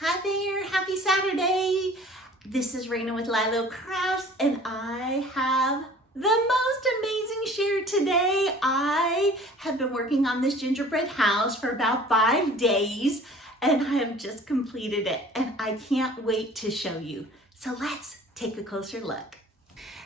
Hi there, happy Saturday. This is Rana with Lylo Crafts and I have the most amazing share today. I have been working on this gingerbread house for about 5 days and I have just completed it and I can't wait to show you. So let's take a closer look.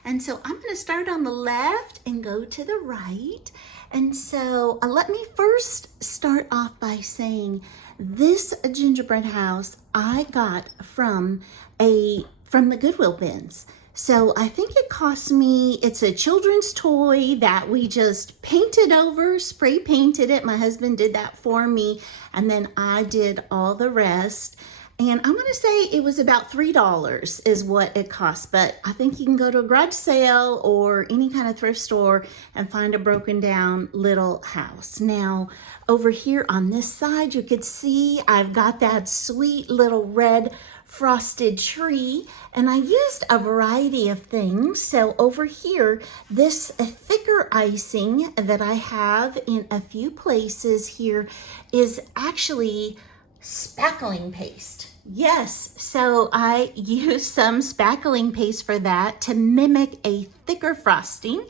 And so I'm going to start on the left and go to the right. And so let me first start off by saying this gingerbread house I got from the Goodwill bins. So I think it cost me, it's a children's toy that we just painted over, spray painted it. My husband did that for me, and then I did all the rest. And I'm gonna say it was about $3 is what it cost, but I think you can go to a garage sale or any kind of thrift store and find a broken down little house. Now, over here on this side, you could see I've got that sweet little red frosted tree, and I used a variety of things. So over here, this thicker icing that I have in a few places here is actually spackling paste. Yes, so I used some spackling paste for that to mimic a thicker frosting,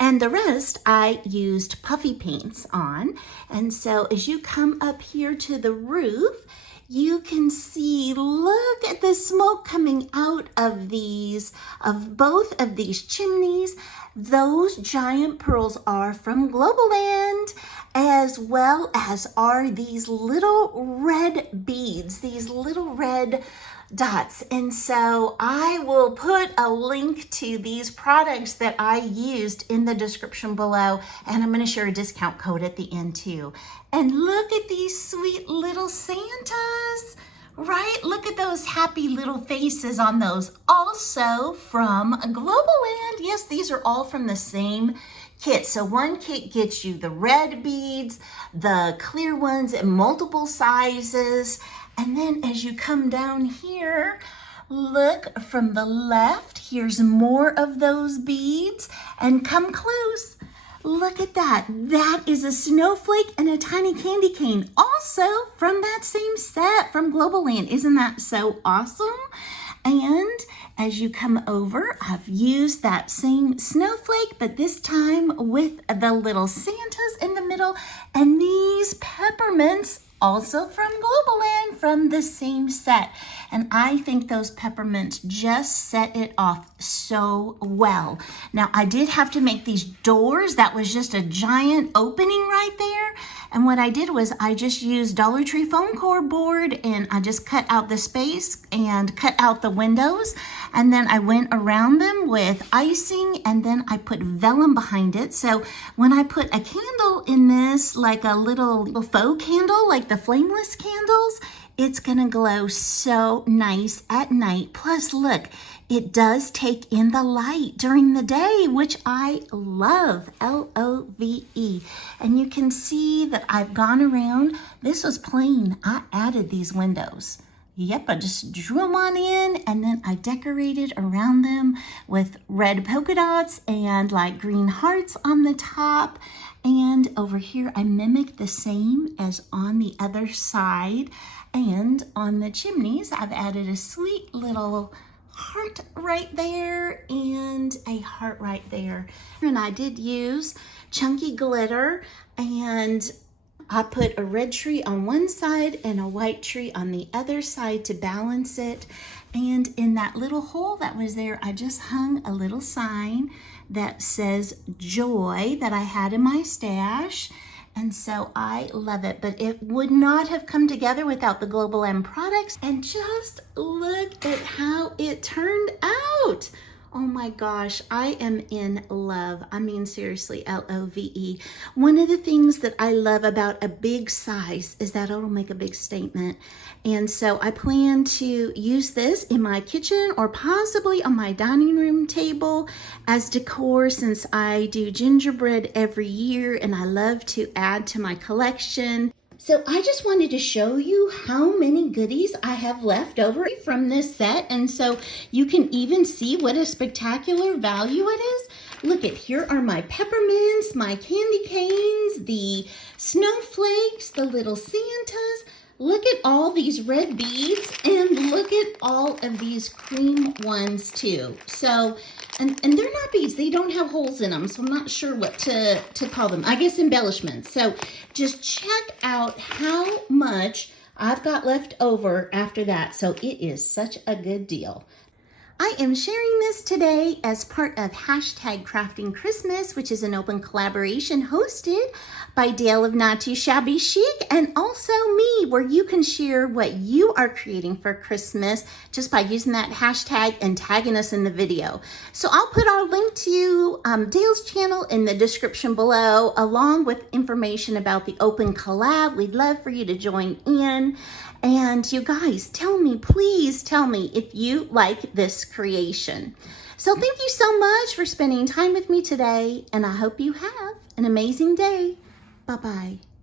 and the rest I used puffy paints on. And so as you come up here to the roof, you can see, look at the smoke coming out of both of these chimneys. Those giant pearls are from Globleland, as well as are these little red beads, these little red dots. And so I will put a link to these products that I used in the description below, and I'm going to share a discount code at the end too. And look at these sweet little Santas, right? Look at those happy little faces on those. Also from Globleland. Yes, these are all from the same kit. So one kit gets you the red beads, the clear ones in multiple sizes. And then as you come down here, look from the left, here's more of those beads, and come close. Look at that. That is a snowflake and a tiny candy cane, also from that same set from Globleland. Isn't that so awesome? And as you come over, I've used that same snowflake, but this time with the little Santas in the middle, and these peppermints also from Globleland from the same set. And I think those peppermints just set it off so well. Now, I did have to make these doors. That was just a giant opening right there. And what I did was I just used Dollar Tree foam core board, and I just cut out the space and cut out the windows. And then I went around them with icing, and then I put vellum behind it. So when I put a candle in this, like a little faux candle, like the flameless candles, it's gonna glow so nice at night. Plus, look, it does take in the light during the day, which I love, L-O-V-E. And you can see that I've gone around. This was plain. I added these windows. Yep, I just drew them on in, and then I decorated around them with red polka dots and like green hearts on the top. And over here, I mimicked the same as on the other side. And on the chimneys, I've added a sweet little heart right there and a heart right there. And I did use chunky glitter, and I put a red tree on one side and a white tree on the other side to balance it. And in that little hole that was there, I just hung a little sign that says joy that I had in my stash. And so I love it, but it would not have come together without the Globleland products. And just look at how it turned out. Oh my gosh, I am in love. I mean, seriously, L-O-V-E. One of the things that I love about a big size is that it'll make a big statement. And so I plan to use this in my kitchen or possibly on my dining room table as decor, since I do gingerbread every year and I love to add to my collection. So I just wanted to show you how many goodies I have left over from this set. And so you can even see what a spectacular value it is. Look at, here are my peppermints, my candy canes, the snowflakes, the little Santas. look at all these red beads and look at all of these cream ones too. So, and they're not beads, they don't have holes in them, so I'm not sure what to call them. I guess embellishments. So just check out how much I've got left over after that. So it is such a good deal. I am sharing this today as part of hashtag Crafting Christmas, which is an open collaboration hosted by Dale of Not Too Shabby Chic and also me, where you can share what you are creating for Christmas just by using that hashtag and tagging us in the video. So I'll put our link to Dale's channel in the description below, along with information about the open collab. We'd love for you to join in. And you guys, tell me, please tell me if you like this creation. So thank you so much for spending time with me today, and I hope you have an amazing day. Bye-bye.